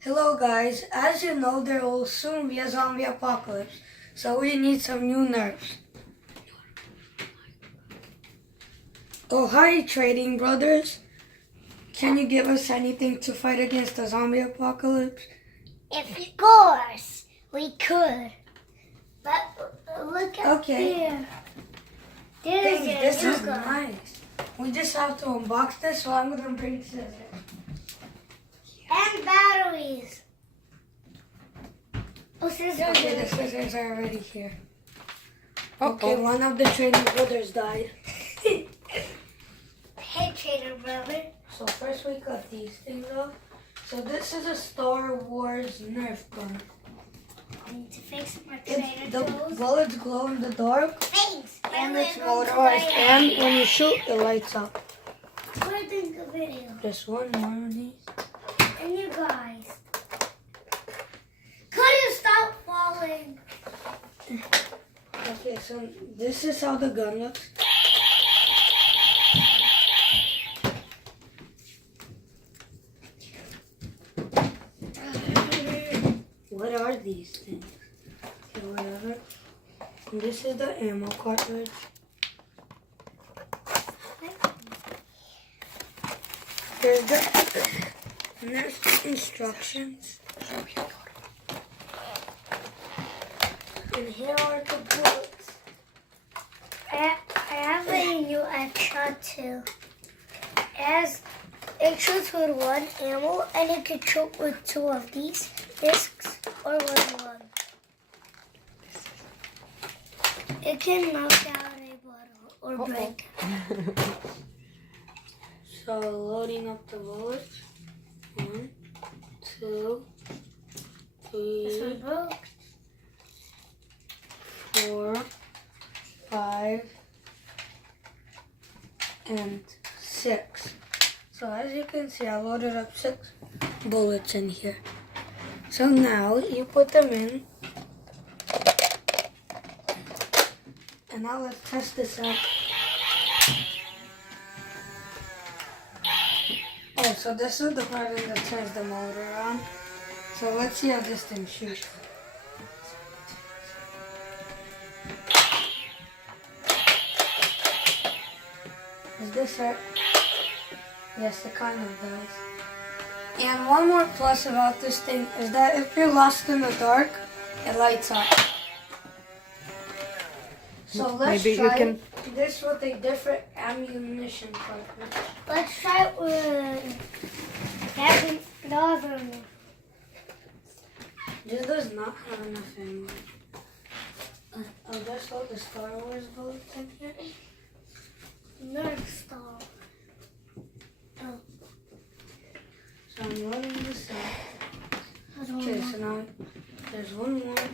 Hello guys, as you know there will soon be a zombie apocalypse, so we need some new nerfs. Oh hi Trading Brothers, can you give us anything to fight against the zombie apocalypse? Of course, we could. But look up here. This is nice. We just have to unbox this, so I'm going to bring scissors. And batteries. Oh, scissors. Okay, the scissors are already here. Okay, one of the Trading Brothers died. Hey, Trader Brother. So first we cut these things off. So this is a Star Wars Nerf gun. I need to fix my trainer The toes. bullets glow in the dark, Thanks. and it's motorized, and when you shoot, it lights up. What do you think of the video? Just one more of these. And you guys. Could you stop falling? Okay, so this is how the gun looks. What are these things? Okay, whatever. And this is the ammo cartridge. Here's the Nerf instructions. And here are the bullets. I have a new shot too. It shoots with one ammo, and it can shoot with two of these discs or with one. It can knock out a bottle or break. So loading up the bullets. 1, 2, This 3, one broke. 4, 5, and 6. So as you can see, I loaded up 6 bullets in here. So now you put them in. And now let's test this out. Oh, so this is the part that turns the motor on. So let's see how this thing shoots. Does this hurt? Yes, it kind of does. And one more plus about this thing is that if you're lost in the dark, it lights up. So let's try this with a different ammunition cartridge. Let's try it with the other one. This does not have enough ammo. I'll just load the Star Wars bullets in here. Nerf stall. Oh. So I'm loading this up. Okay, so now there's one more.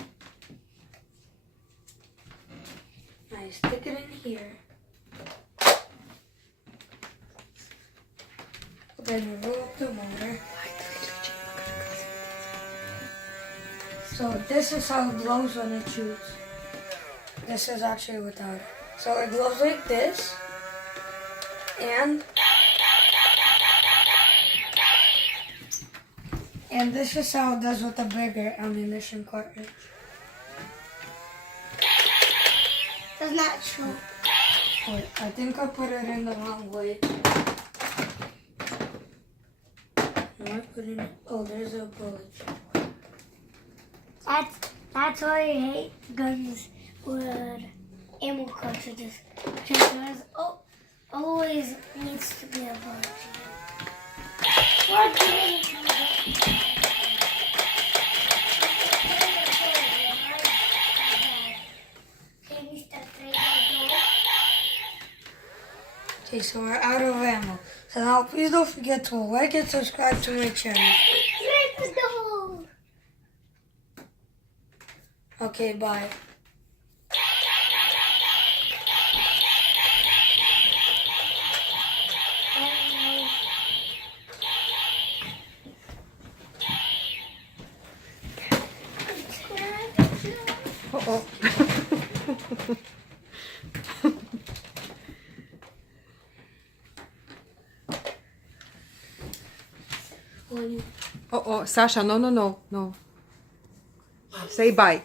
Now you stick it in here. Then you roll up the motor. So this is how it glows when it shoots. This is actually without it. So it glows like this. And this is how it does with a bigger ammunition cartridge. Does not show. Wait, I think I put it in the wrong way. No, I put it in. Oh, there's a bullet. That's why I hate guns with ammo cartridges. Because there's always needs to be a bullet. What do you Okay, so we're out of ammo. So now please don't forget to like and subscribe to my channel. Okay, bye. Uh-oh. Oh, Sasha, no. Say bye.